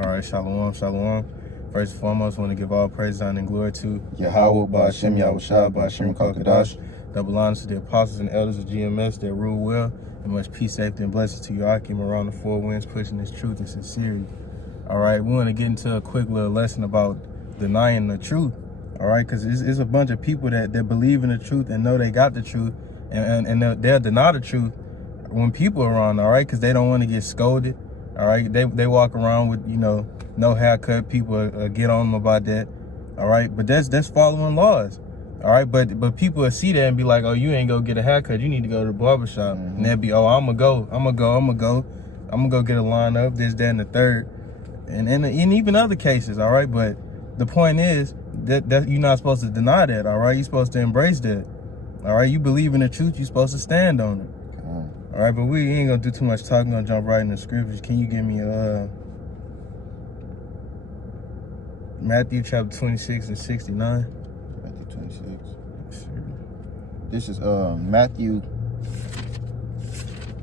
All right, shalom, shalom. First and foremost, I want to give all praise, honor, and glory to Yahweh, Ba'ashem, Yahushua, Ba'ashem, Kakadash. double honors to the apostles and elders of GMS that rule well, and much peace, safety, and blessings to Joachim around the four winds, pushing this truth and sincerity. All right, we want to get into a quick little lesson about denying the truth. All right, because it's a bunch of people that believe in the truth and know they got the truth, and they'll deny the truth when people are around. All right, because they don't want to get scolded. All right, they walk around with no haircut. People get on them about that. All right, but that's following laws. All right, but people will see that and be like, oh, you ain't go get a haircut. You need to go to the barbershop. Mm-hmm. And they'll be, oh, I'm gonna go get a line up, this, that, and the third, and even other cases. All right, but the point is that you're not supposed to deny that. All right, you're supposed to embrace that. All right, you believe in the truth. You're supposed to stand on it. All right, but we ain't gonna do too much talking. Gonna jump right in the scriptures. Can you give me Matthew chapter 26 and 69? Matthew 26. This is Matthew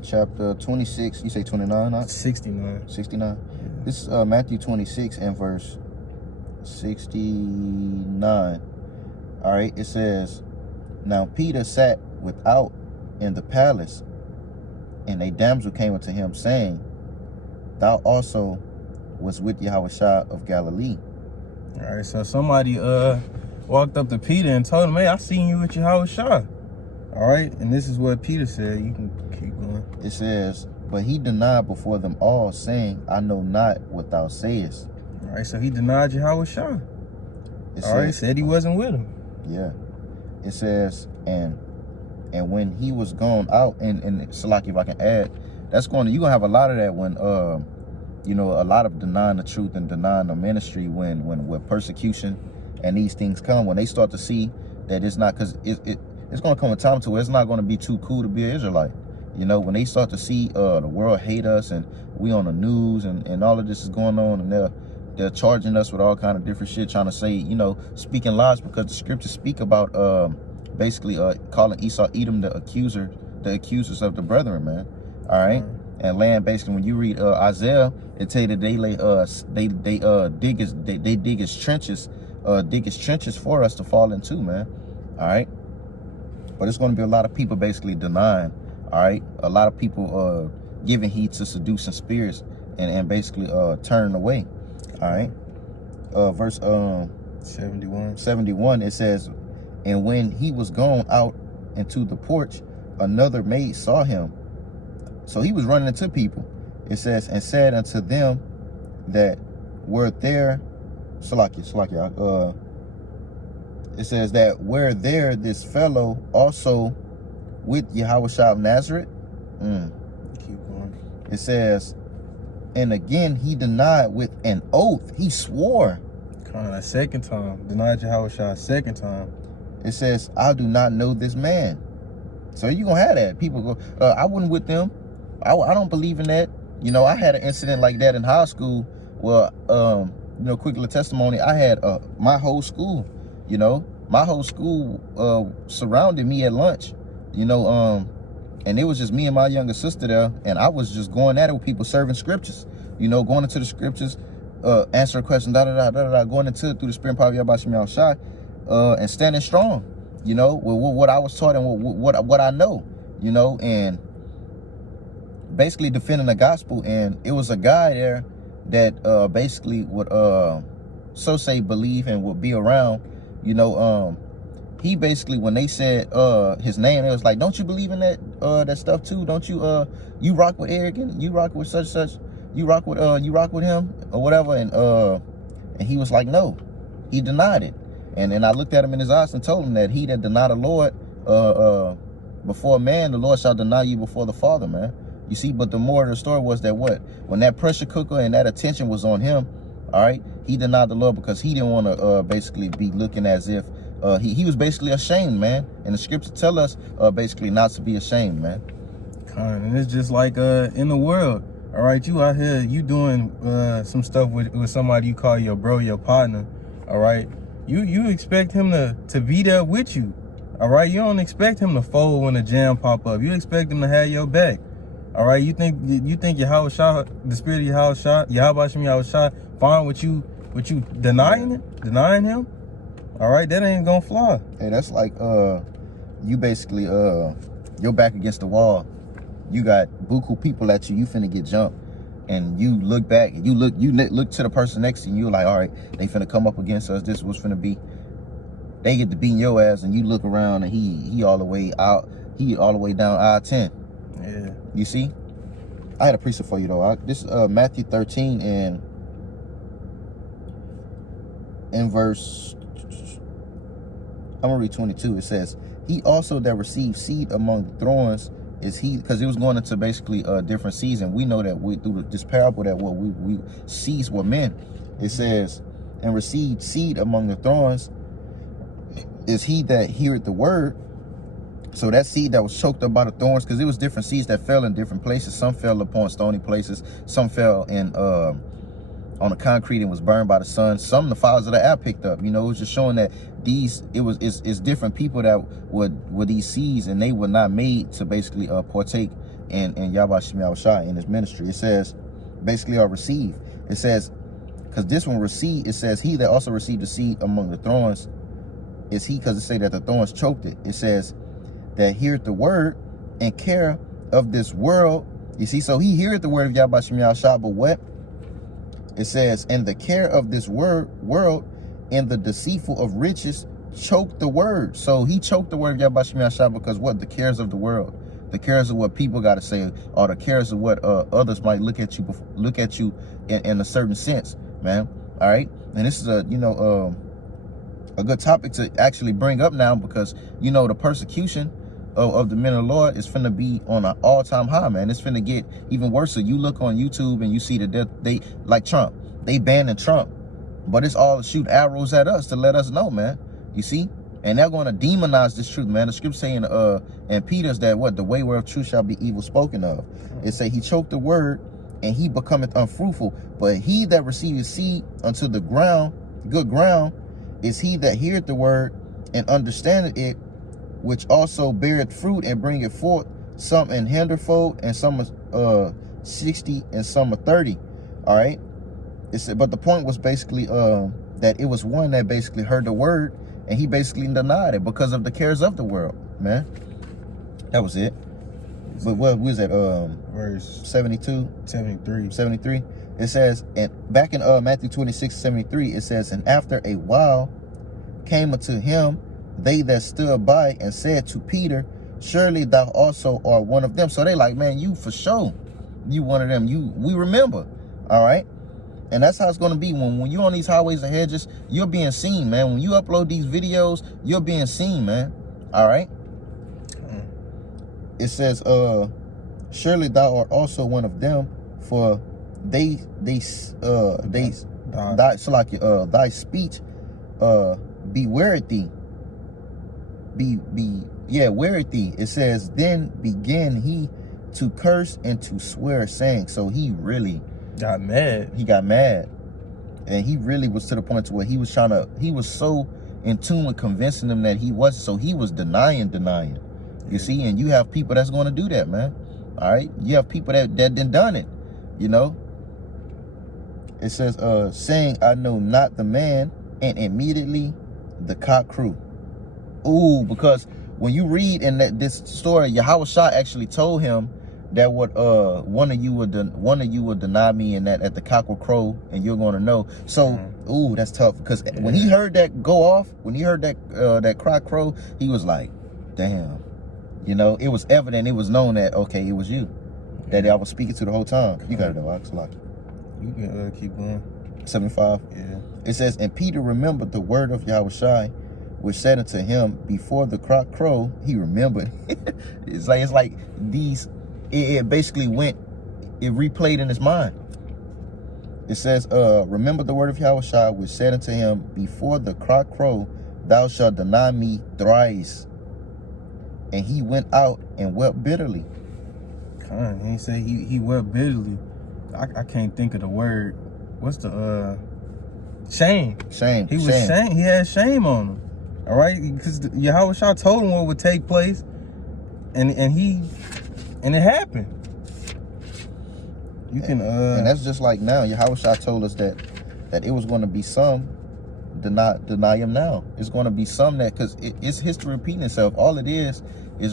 chapter 26. You say 29, huh? 69. 69. Yeah. This is Matthew 26 and verse 69. All right, it says, now Peter sat without in the palace, and a damsel came unto him, saying, thou also was with Yahushua of Galilee. All right, so somebody walked up to Peter and told him, hey, I seen you with Yahushua. All right, and this is what Peter said. You can keep going. It says, but he denied before them all, saying, I know not what thou sayest. All right, so he denied Yahushua. All right, said he wasn't with him. Yeah. It says, and when he was gone out, and Salaki, if I can add, you're gonna have a lot of that when a lot of denying the truth and denying the ministry when persecution and these things come, when they start to see that it's not, because it's gonna come a time to where it's not gonna be too cool to be an Israelite. When they start to see the world hate us and we on the news and all of this is going on, and they're charging us with all kind of different shit, trying to say, speaking lies, because the scriptures speak about basically calling Esau, Edom, the accusers of the brethren, man. All right. And land, basically, when you read Isaiah, it tell you that they dig his trenches for us to fall into, man. All right. But it's going to be a lot of people basically denying. All right. A lot of people giving heed to seducing spirits and basically turning away. All right. Verse 71, it says, and when he was gone out into the porch, another maid saw him. So he was running into people. It says, and said unto them that were there, Salakia, it says that were there this fellow also with Yahushua of Nazareth. Keep going. It says, and again he denied with an oath. He swore. A second time. Denied Yahushua a second time. It says, I do not know this man. So you're going to have that. People go, I wasn't with them. I don't believe in that. I had an incident like that in high school. Well, quick little testimony. I had my whole school, surrounded me at lunch, and it was just me and my younger sister there. And I was just going at it with people, serving scriptures, going into the scriptures, answering questions, going into it through the spirit and power of Yahweh Shai, and standing strong, with what I was taught and what I know, and basically defending the gospel. And it was a guy there that basically would so say believe and would be around, he basically, when they said his name, it was like, don't you believe in that stuff too? Don't you you rock with Arrogant, you rock with such you rock with him or whatever? And he was like, no, he denied it. And I looked at him in his eyes and told him that he that denied the Lord before man, the Lord shall deny you before the Father, man. You see, but the moral of the story was that when that pressure cooker and that attention was on him, all right, he denied the Lord because he didn't want to basically be looking as if he was basically ashamed, man. And the scripture tell us basically not to be ashamed, man. And it's just like in the world. All right, you out here, you doing some stuff with somebody you call your bro, your partner. All right, you expect him to be there with you. All right, you don't expect him to fold when a jam pop up. You expect him to have your back. All right, you think Yahushua, the spirit of Yahushua fine with you denying him. All right, that ain't gonna fly. Hey, that's like you basically you're back against the wall. You got buku people at you. You finna get jumped, and you look back and you look to the person next to you. You're like, all right, they finna come up against us. This was finna be. They get to beating your ass, and you look around, and he all the way out. He all the way down I-10. Yeah. You see, I had a precept for you though. This Matthew 13 and in verse. I'm gonna read 22. It says, "He also that received seed among the thorns is he," because it was going into basically a different season. We know that through this parable that what we seeds were men. It says, "And received seed among the thorns is he that heareth the word." So that seed that was choked up by the thorns, because it was different seeds that fell in different places. Some fell upon stony places. Some fell in on the concrete and was burned by the sun. Some the fowls of the air picked up. You know, it was just showing that it's different people that were these seeds, and they were not made to basically partake in Yahweh Shem Yahushua in his ministry. It says basically receive. It says, because this one receive, it says he that also received the seed among the thorns is he, because it say that the thorns choked it. It says that heareth the word and care of this world. You see, so he heareth the word of Yahweh Shem Yahushua, but what? It says, and the care of this world and the deceitful of riches choke the word. So he choked the word of Yahweh Shem Yahushua because what? The cares of the world, the cares of what people got to say, or the cares of what others might look at you in a certain sense, man. All right, and this is a good topic to actually bring up now, because the persecution of the men of the Lord is finna be on an all-time high, man. It's finna get even worse. So you look on YouTube and you see that they like Trump. They banning Trump, but it's all shoot arrows at us to let us know, man. You see, and they're going to demonize this truth, man. The scripture saying in Peter's that what the way whereof truth shall be evil spoken of. It say he choked the word and he becometh unfruitful. But he that receiveth seed unto the ground, good ground, is he that heareth the word and understandeth it, which also beareth fruit and bringeth forth some an hundredfold, and some 60, and some 30. All right. It said, but the point was basically that it was one that basically heard the word and he basically denied it because of the cares of the world, man. That was it. But what was that? Verse 72, 73. It says, and back in Matthew 26:73, it says, and after a while came unto him they that stood by and said to Peter, surely thou also art one of them. So they like, man, you for sure, you one of them. We remember. All right. And that's how it's going to be when you're on these highways and hedges. You're being seen, man. When you upload these videos, you're being seen, man. All right. It says, surely thou art also one of them, for thy speech bewareth thee. Wareth thee. It says, then began he to curse and to swear, saying. So he really got mad. He got mad, and he really was to the point to where he was so in tune with convincing them that he wasn't. So he was denying. You see, and you have people that's going to do that, man. All right, you have people that done it. It says, saying, I know not the man, and immediately the cock crew. Ooh, because when you read in this story, Yahushua actually told him that what one of you would deny me, and that at the cock will crow, and you're going to know. So, ooh, that's tough, because when he heard that go off, when he heard that cock crow, he was like, damn. It was evident, it was known that, okay, it was you that I was speaking to the whole time. You got it though, Alex. You can keep going. 75. Yeah. It says, and Peter remembered the word of Yahushua, which said unto him, before the cock crow, he remembered. It's like these, it basically it replayed in his mind. It says, remember the word of Yahushua, which said unto him, before the cock crow, thou shalt deny me thrice. And he went out and wept bitterly. He said he wept bitterly. I can't think of the word. What's the shame? Shame. He was shame. He had shame on him. All right, because Yahushua told him what would take place, and it happened. You can and that's just like now. Yahushua told us that that it was going to be some deny him now. It's going to be some that, because it's history repeating itself. All it is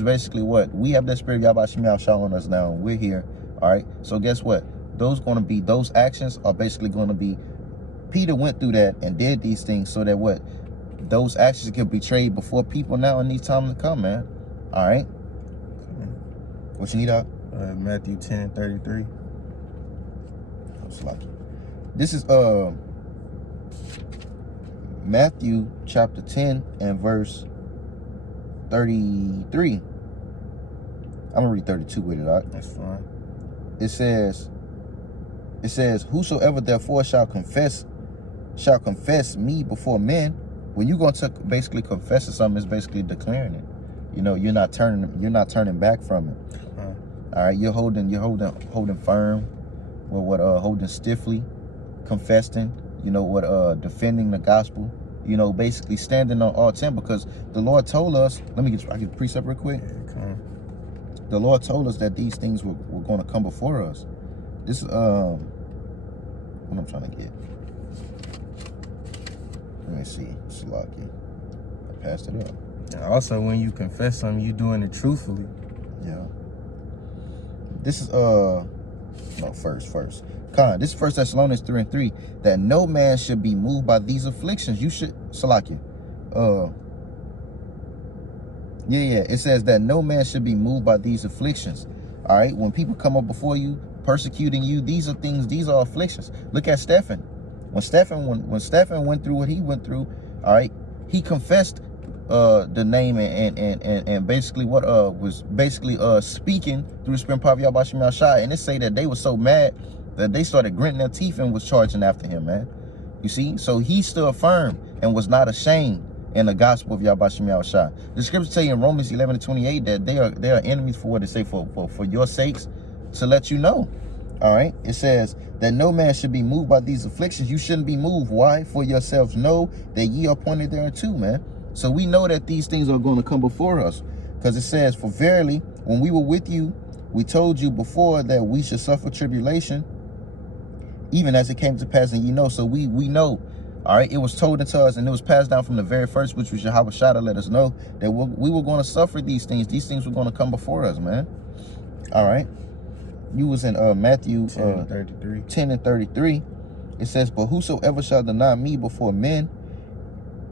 basically what? We have that spirit of Yahweh Shem Yahshua on us now, and we're here. All right. So guess what? Those actions are basically going to be, Peter went through that and did these things so that what? Those actions can be betrayed before people now in these times to come, man. All right. What you need out? Matthew 10:33. This is Matthew chapter 10 and verse 33. I'm gonna read 32 with it, all right? That's fine. It says, whosoever therefore shall confess me before men. When you're going to basically confess something, it's basically declaring it. You know, you're not turning back from it. All right, you're holding firm, holding stiffly, confessing, you know what, defending the gospel, you know, basically standing on all 10, because the Lord told us, I get the precept real quick. The Lord told us that these things were going to come before us. This is what I'm trying to get. Let me see. Salaki. I passed it up. And also, when you confess something, you're doing it truthfully. Yeah. This is first. This is 1 Thessalonians 3:3, that no man should be moved by these afflictions. You should, Salakia. It says that no man should be moved by these afflictions. All right. When people come up before you, persecuting you, these are afflictions. Look at Stephen. When Stephen went through what he went through, all right, he confessed the name and basically what was basically speaking through the spirit of Yahweh Shem Yahshua. And it say that they were so mad that they started gritting their teeth and was charging after him, man. You see? So he stood firm and was not ashamed in the gospel of Yahweh Shem Yahshua. The scriptures tell you in Romans 11:28 that they are enemies for what they say for your sakes, to let you know. All right. It says that no man should be moved by these afflictions. You shouldn't be moved. Why? For yourselves know that ye are appointed thereunto, man. So we know that these things are going to come before us, because it says, for verily, when we were with you, we told you before that we should suffer tribulation, even as it came to pass, and ye know. So we know. All right. It was told unto us, and it was passed down from the very first, which was Yahweh Shah, to let us know that we were going to suffer these things. These things were going to come before us, man. All right. You was in Matthew 10 and 33. It says, but whosoever shall deny me before men,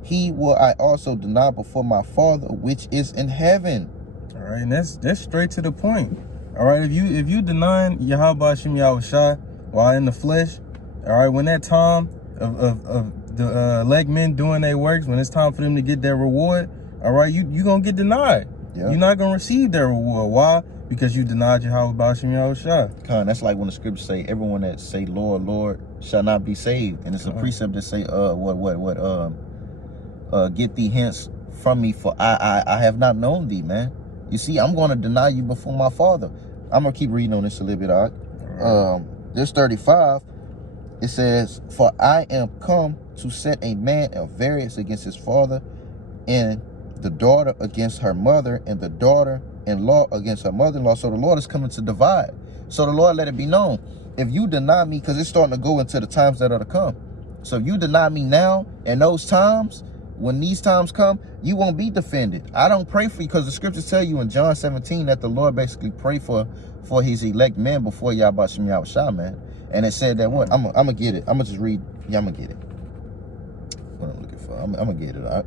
he will I also deny before my Father which is in heaven. All right, and that's straight to the point. All right, if you denying Yahweh Shem Yahshua while in the flesh, all right, when that time of the elect men doing their works, when it's time for them to get their reward, all right, you gonna get denied. Yep. You're not gonna receive their reward. Why? Because you denied Yahweh Shem Yahshua. That's like when the scriptures say, everyone that say Lord, Lord shall not be saved. And it's a precept that say, get thee hence from me, for I have not known thee, man. You see, I'm going to deny you before my Father. I'm going to keep reading on this a little bit, all right? There's 35. It says, for I am come to set a man of variance against his father, and the daughter against her mother, and the daughter-in-law against her mother-in-law. So the Lord is coming to divide. So the Lord let it be known. If you deny me, because it's starting to go into the times that are to come. So if you deny me now, in those times, when these times come, you won't be defended. I don't pray for you, because the scriptures tell you in John 17 that the Lord basically pray for his elect men before Yahweh Shem Yahshua, man. And it said that what? I'm gonna get it. I'm gonna just read. Yeah, I'm gonna get it. What I'm looking for. I'm gonna get it, all right?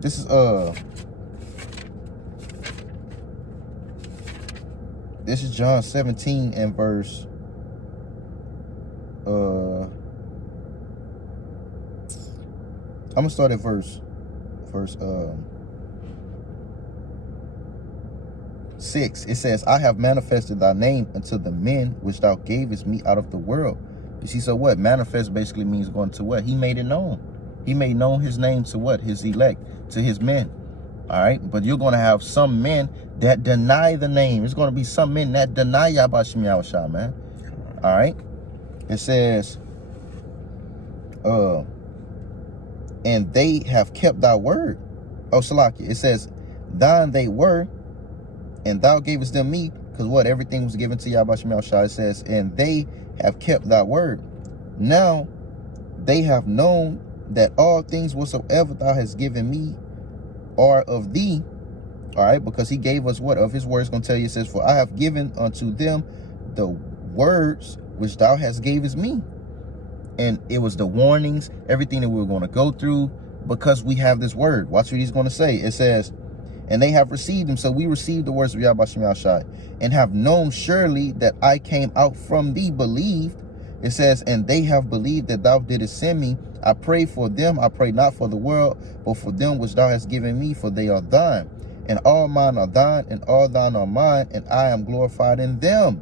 This is John 17 and verse I'm gonna start at verse 6. It says, I have manifested thy name unto the men which thou gavest me out of the world. You see, so what? Manifest basically means going to what? He made it known. He made known his name to what? His elect, to his men. All right. But you're going to have some men that deny the name. It's going to be some men that deny Yahweh Shem Yahshua, man. All right. It says, and they have kept thy word. Oh, Salaki. It says, thine they were, and thou gavest them me, Because what? Everything was given to Yahweh Shai. It says, and they have kept thy word. Now they have known that all things whatsoever thou hast given me are of thee. All right, because he gave us what? Of his words, going to tell you, it says, for I have given unto them the words which thou hast gavest me. And it was the warnings, everything that we were going to go through, because we have this word. Watch what he's going to say. It says, and they have received them. So we received the words of Yahweh Shem Shai, and have known surely that I came out from thee, believed. It says, and they have believed that thou didst send me. I pray for them. I pray not for the world, but for them which thou hast given me, for they are thine. And all mine are thine, and all thine are mine, and I am glorified in them.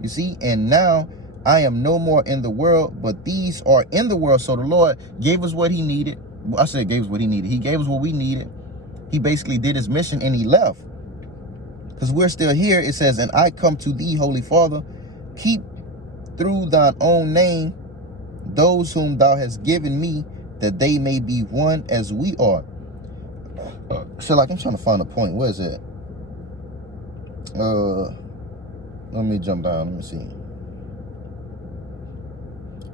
You see, and now I am no more in the world, but these are in the world. So the Lord gave us what he needed. I said gave us what he needed. He gave us what we needed. He basically did his mission and he left. Because we're still here. It says, and I come to thee, Holy Father, keep through thine own name those whom thou hast given me, that they may be one as we are. So like, I'm trying to find a point. Where is it? Let me jump down. Let me see.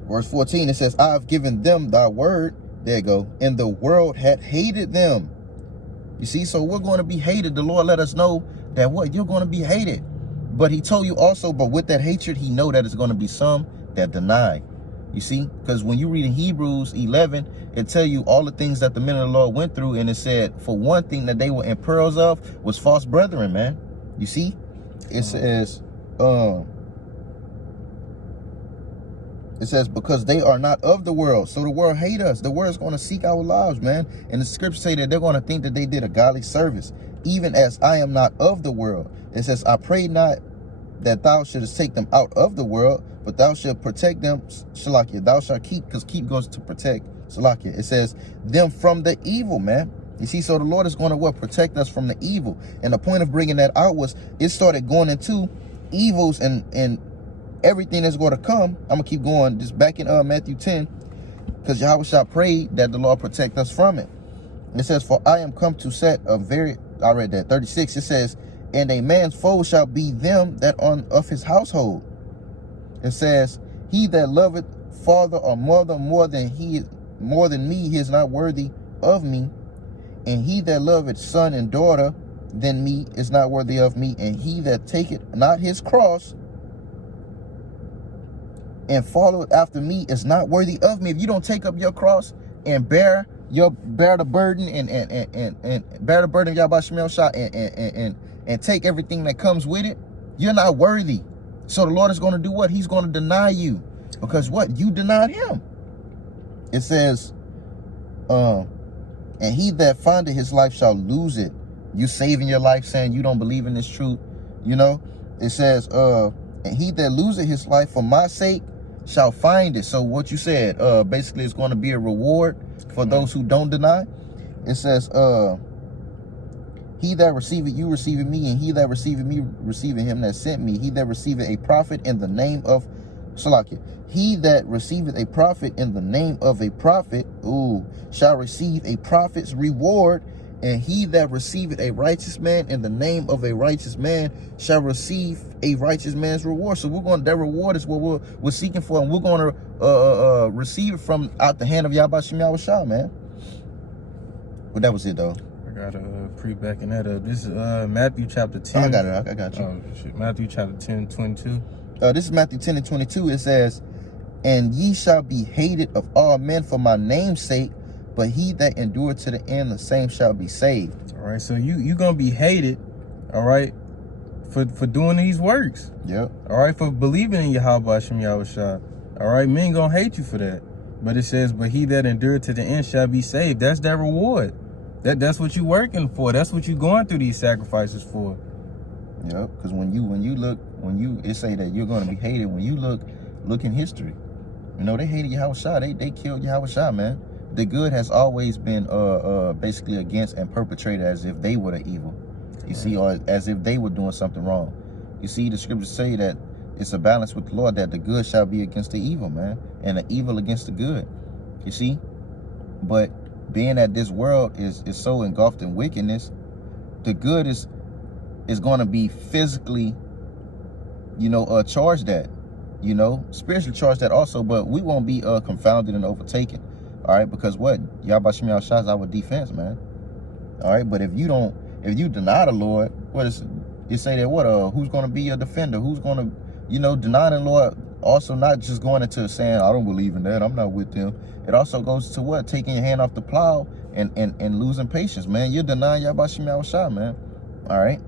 Verse 14, it says, I have given them thy word. There you go. And the world had hated them. You see, so we're going to be hated. The Lord let us know that what? You're going to be hated. But he told you also, but with that hatred, he know that it's going to be some that deny. You see, because when you read in Hebrews 11, it tell you all the things that the men of the Lord went through. And it said, for one thing that they were in pearls of was false brethren, man. You see, it says, because they are not of the world. So the world hate us. The world is going to seek our lives, man. And the scriptures say that they're going to think that they did a godly service, even as I am not of the world. It says, I pray not that thou shouldest take them out of the world, but thou shalt protect them, Shalakia. Thou shalt keep, because keep goes to protect, Shalakia. It says, them from the evil, man. You see, so the Lord is going to what? Protect us from the evil. And the point of bringing that out was it started going into evils and everything that's going to come. I'm going to keep going just back in Matthew 10, because Yahweh shall pray that the Lord protect us from it. It says, for I am come to set a very, I read that, 36, it says, and a man's foe shall be them that are of his household. It says, he that loveth father or mother more than me, he is not worthy of me. And he that loveth son and daughter than me is not worthy of me. And he that taketh not his cross and followeth after me is not worthy of me. If you don't take up your cross and bear the burden and bear the burden of Yahweh Shemel Shah and take everything that comes with it, you're not worthy. So the Lord is going to do what? He's going to deny you. Because what? You denied him. It says, and he that findeth his life shall lose it. You saving your life saying you don't believe in this truth. You know, it says, and he that loseth his life for my sake shall find it. So what you said, basically it's going to be a reward for those who don't deny. It says, he that receiveth you receiveth me, and he that receiveth me receiveth him that sent me. He that receiveth a prophet in the name of Salakia. He that receiveth a prophet in the name of a prophet, shall receive a prophet's reward. And he that receiveth a righteous man in the name of a righteous man shall receive a righteous man's reward. So that reward is what we're seeking for, and we're going to receive it from out the hand of Yahweh Shem Yahweh Shah, man. But that was it, though. I got pre-backing that up. This is Matthew chapter 10. I got it. I got you. Oh, shit. Matthew chapter 10, 22. This is Matthew 10 and 22. It says, and ye shall be hated of all men for my name's sake, but he that endureth to the end, the same shall be saved. All right, so you gonna be hated, all right, for doing these works. Yep. All right, for believing in Yahweh Shem Yahweh Shah. All right, men gonna hate you for that. But it says, but he that endureth to the end shall be saved. That's that reward. That's what you working for. That's what you going through these sacrifices for. Yep. Because it say that you're gonna be hated. When you look in history, you know they hated Yahweh Shah. They killed Yahweh Shah, man. The good has always been basically against and perpetrated as if they were the evil. You see, or as if they were doing something wrong. You see, the scriptures say that it's a balance with the Lord, that the good shall be against the evil, man, and the evil against the good. You see? But being that this world is so engulfed in wickedness, the good is going to be physically charge that, spiritually charge that also, but we won't be confounded and overtaken. All right, because what? Yahweh Shem Yahushua is our defense, man. All right, but if you deny the Lord, what is it say that what? Who's going to be your defender? Who's going to, deny the Lord? Also, not just going into saying, I don't believe in that, I'm not with them. It also goes to what? Taking your hand off the plow and losing patience, man. You're denying Yahweh Shem Yahushua, man. All right.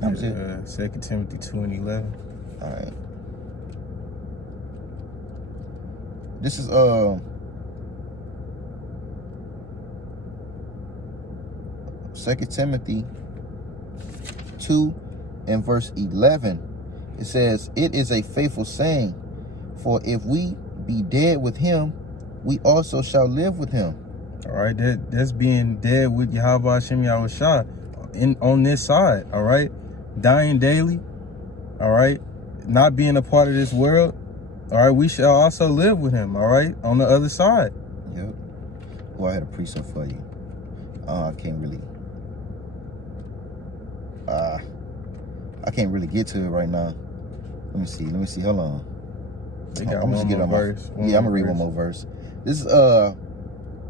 That was it. 2 Timothy 2:11. All right. This is 2 Timothy 2 and verse 11. It says, it is a faithful saying, for if we be dead with him, we also shall live with him. All right, that's being dead with Yahweh Shem Yahushua on this side. All right, dying daily. All right, not being a part of this world. All right, we shall also live with him. All right, on the other side. Yep. Well, I had a precept for you. I can't really get to it right now. Let me see. Hold on. I'm just get on verse. I'm gonna read one more verse. This is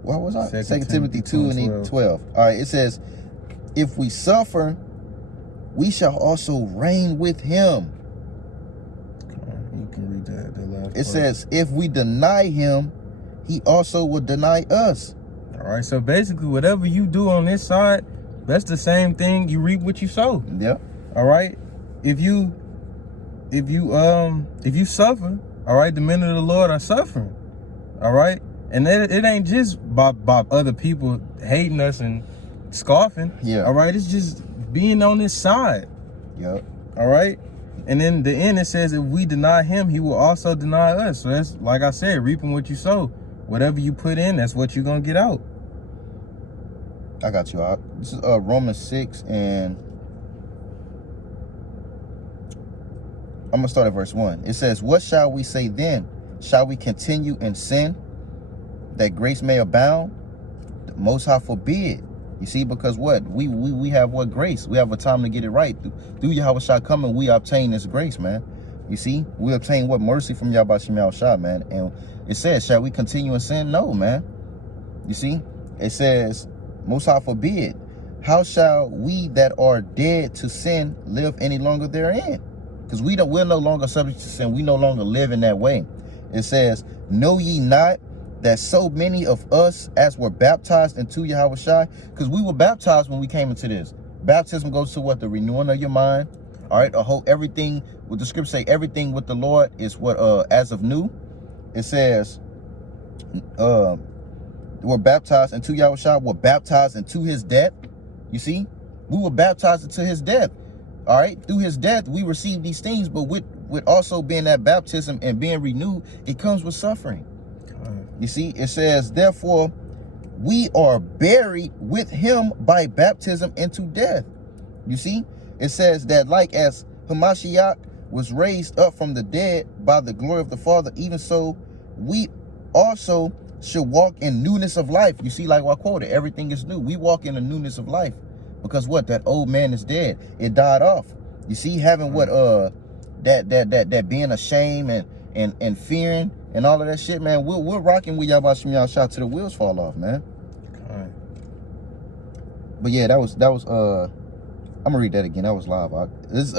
what was I? 2 Timothy 2 and 12. All right, it says, if we suffer, we shall also reign with him. You can read that. The last. It says, if we deny him, he also will deny us. All right. So basically, whatever you do on this side, that's the same thing. You reap what you sow. Yep. All right. If you suffer, all right, the men of the Lord are suffering. All right. And it ain't just by other people hating us and scoffing. Yeah. All right. It's just being on this side. Yep. All right. And then the end, it says, if we deny him, he will also deny us. So that's, like I said, reaping what you sow. Whatever you put in, that's what you're going to get out. I got you. This is Romans 6, and I'm going to start at verse 1. It says, what shall we say then? Shall we continue in sin, that grace may abound? The Most High forbid. You see, because what? We have what? Grace. We have a time to get it right. Through Yahweh Shah coming, we obtain this grace, man. You see, we obtain what? Mercy from Yahweh Shem Yahushua, man. And it says, shall we continue in sin? No, man. You see, it says, Most High forbid. How shall we that are dead to sin live any longer therein? Because we're no longer subject to sin. We no longer live in that way. It says, know ye not that so many of us as were baptized into Yahweh Shai? Because we were baptized when we came into this. Baptism goes to what? The renewing of your mind. All right. Everything, what the scripture say, everything with the Lord is what as of new. It says, we're baptized into Yahweh Shai. We're baptized into his death. You see, we were baptized into his death. All right. Through his death, we receive these things. But with also being that baptism and being renewed, it comes with suffering. You see, it says, therefore, we are buried with him by baptism into death. You see, it says that like as Hamashiach was raised up from the dead by the glory of the Father, even so we also should walk in newness of life. You see, like I quoted, everything is new. We walk in the newness of life because what? That old man is dead. It died off. You see, having what that being ashamed and fearing and all of that shit, man. We're rocking with Yahweh Shem Yahushua till the wheels fall off, man. All right. But yeah, that was I'm gonna read that again. That was live. This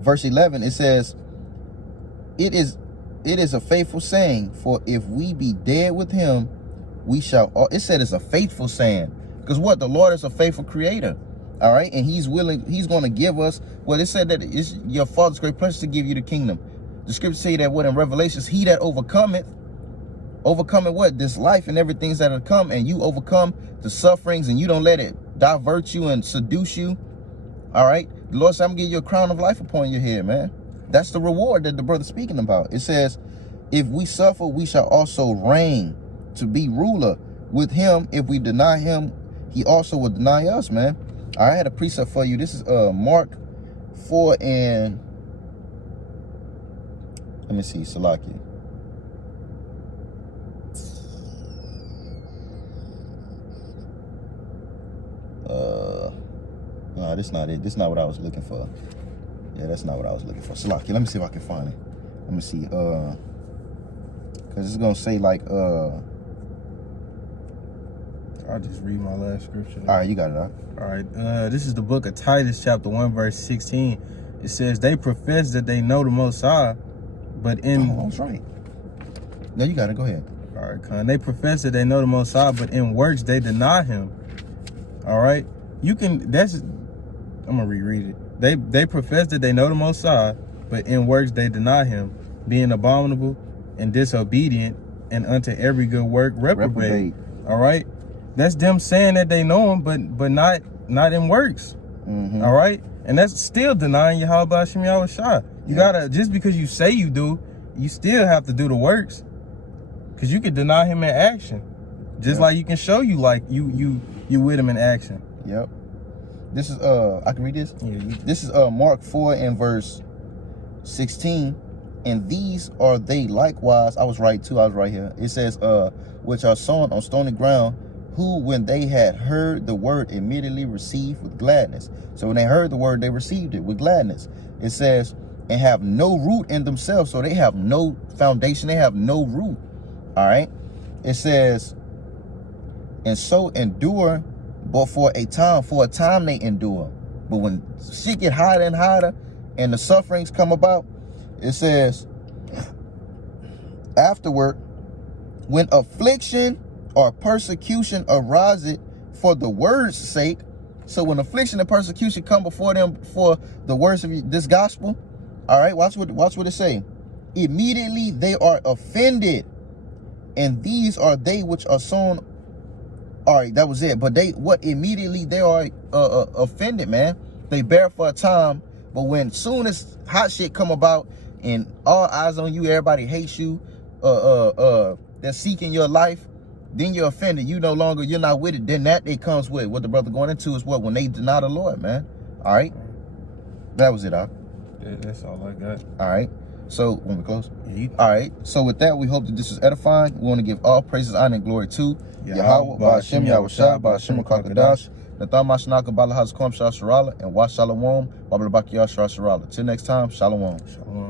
verse 11. It says, it is a faithful saying, for if we be dead with him, we shall. It said it's a faithful saying, because what? The Lord is a faithful creator. All right, and he's willing. He's going to give us. Well, it said that it's your Father's great pleasure to give you the kingdom. The scripture say that what in Revelations, he that overcometh what? This life and everything that have come, and you overcome the sufferings, and you don't let it divert you and seduce you. All right, the Lord said, I'm gonna give you a crown of life upon your head, man. That's the reward that the brother's speaking about. It says, if we suffer, we shall also reign to be ruler with him. If we deny him, he also will deny us, man. I had a precept for you. This is Mark 4 and let me see, Salakia. No, this not it. This not what I was looking for. Yeah, that's not what I was looking for. Salaki, let me see if I can find it. Let me see. Because it's going to say like, I'll just read my last scripture. all right, you got it, huh? All right. This is the book of Titus, chapter 1, verse 16. It says, they profess that they know the Most High, but in... Oh, that's right. No, you got it. Go ahead. All right, Con. They profess that they know the Most High, but in works they deny him. All right? You can... That's... I'm going to reread it. They profess that they know the Most High, but in works they deny him, being abominable and disobedient, and unto every good work reprobate. All right? That's them saying that they know him, but not in works. Mm-hmm. All right? And that's still denying Yahweh Hashem Yahweh Shah. You gotta, just because you say you do, you still have to do the works. Because you could deny him in action. Just like you can show you like you with him in action. Yep. This is I can read this? Yeah, This is Mark 4 and verse 16. And these are they likewise. I was right too, I was right here. It says, which are sown on stony ground, who when they had heard the word immediately received with gladness. So when they heard the word, they received it with gladness. It says, and have no root in themselves. So they have no foundation, they have no root. All right. It says, and so endure, but for a time they endure. But when shit get hotter and hotter and the sufferings come about, it says, afterward, when affliction or persecution ariseth for the word's sake. So when affliction and persecution come before them for the words of this gospel, all right, watch what it say. Immediately they are offended, and these are they which are sown. All right, that was it. But immediately they are offended, man. They bear for a time, but when soon as hot shit come about and all eyes on you, everybody hates you, they're seeking your life, then you're offended. You're not with it. Then that it comes with what the brother going into is when they deny the Lord, man. All right, that was it, that's all I got. all right. So when we close, Yeah, all right. So with that, we hope that this is edifying. We want to give all praises, honor, and glory to Yahweh, Ba'ashem Yahushua, Ba'ashem Kakadash, Natham Mashnaka, Balahaz Kwam Shah Sharala, and Wa Shalom, Babla Bakiyah Shah Sharala. Till next time, Shalom. Shalom.